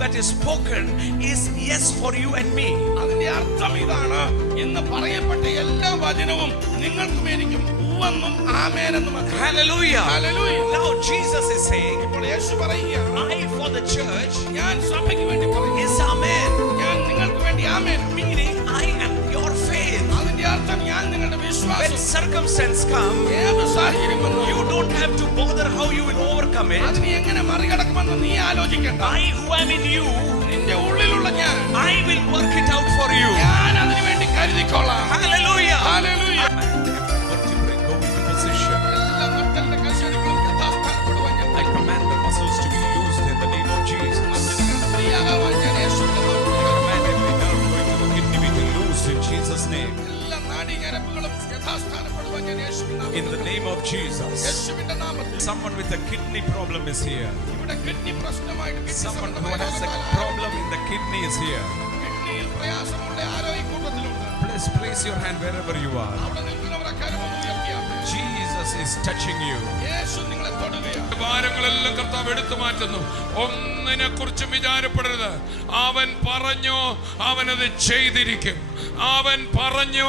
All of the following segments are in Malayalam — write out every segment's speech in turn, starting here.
that is spoken is yes for you and me. അതിന്റെ അർത്ഥം ഇതാണ്, ഇന്ന് പറയപ്പെട്ട എല്ലാ വചനവും നിങ്ങൾക്കും എനിക്കും ഉവ്വെന്നും ആമേനെന്നും. Hallelujah. Hallelujah. Now Jesus is saying, ഇപ്പോൾ യേശു പറയുകയാണ്, I for the church ഞാൻ സഭയ്ക്ക് വേണ്ടി പറയുന്നു, is amen. ഞാൻ നിങ്ങൾക്ക് വേണ്ടി ആമേൻ. Meaning I am your faith. അതിന്റെ അർത്ഥം ഞാൻ നിങ്ങളുടെ When വിശ്വാസം. circumstance come, ഏത് സാഹചര്യം വന്നു you don't have to bother how you will overcome it. അതിനെ എങ്ങനെ മറികടക്കുമെന്ന് നീ ആലോചിക്കണ്ട. I who am in you, നിന്റെ ഉള്ളിലുള്ള ഞാൻ I will work it out for you. ഞാൻ അതിനു വേണ്ടി കരുതിക്കൊള്ളാം. Hallelujah. Hallelujah. Vertebrae go into position. എല്ലാ നട്ടലിന്റെ കശേരുക്കളും യഥാസ്ഥാനപ്പെടുവാൻ ഞാൻ I command the muscles to be loosed in the name of Jesus. ഫ്രീയാകാൻ ഞാൻ യേശുവിന്റെ നാമത്തിൽ I command every nerve going to the kidney be loosed in Jesus' name. എല്ലാ നാഡീഞരമ്പുകളും യഥാസ്ഥാനപ്പെടുവാൻ ഞാൻ യേശുവിന്റെ നാമത്തിൽ In the name of Jesus. യേശുവിന്റെ നാമത്തിൽ. Someone with a kidney problem is here. ഇവിടെ കിഡ്നി പ്രശ്നമായിട്ട് കിഡ്നി Someone who സംബന്ധമായ has a രോഗങ്ങളാൽ problem in the kidney is here. കിഡ്നിയിൽ പ്രയാസമുള്ള ആരോ ഈ കൂട്ടത്തിലുണ്ട്. Please place your hand wherever you are. അവിടെ നിൽക്കുന്നവരെ കരമൊന്ന് ഉയർത്തിയാട്ടെ. Jesus is touching you. യേശു നിങ്ങളെ തൊടുകയാണ്. ഭാരങ്ങളെല്ലാം കർത്താവ് എടുത്തു മാറ്റുന്നു. ഒന്നിനെ കുറിച്ചും വിചാരപ്പെടരുത്. അവൻ പറഞ്ഞു, അവനത് ചെയ്തിരിക്കും. അവൻ പറഞ്ഞു,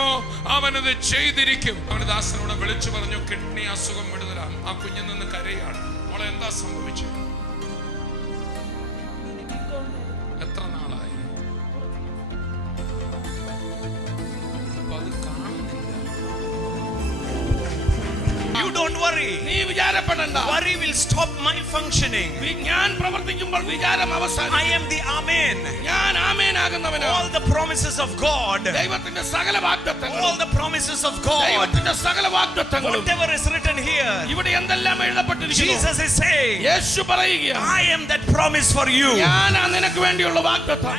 അവനത് ചെയ്തിരിക്കും. അവന്റെ ദാസനോട് വിളിച്ചു പറഞ്ഞു, കിഡ്നി അസുഖം വിടുതലാണ്. ആ കുഞ്ഞിൽ നിന്ന് കരയാണ്. മോളെ എന്താ സംഭവിച്ചത്? എത്ര നാളായി? അപ്പൊ അത് കാണുന്നില്ല. You don't worry. നീ വിചാരപ്പെടണ്ട. Worry will stop my functioning. ഞാൻ പ്രവർത്തിക്കുമ്പോൾ വിചാരം I അവസാനിക്കും. am the Amen. ഞാൻ ആമേനാകുന്നവനാണ്. All the promises of God. ദൈവത്തിന്റെ സകല വാഗ്ദത്തങ്ങളും, All the promises of God. ദൈവത്തിന്റെ സകല വാഗ്ദത്തങ്ങളും Whatever is written here. ഇവിടെ എന്തെല്ലാം എഴുതപ്പെട്ടിരിക്കുന്നു, Jesus is saying, യേശു പറയുകയാണ്, I am that promise for you. ഞാനാ നിനക്ക് വേണ്ടിയുള്ള വാഗ്ദത്തം.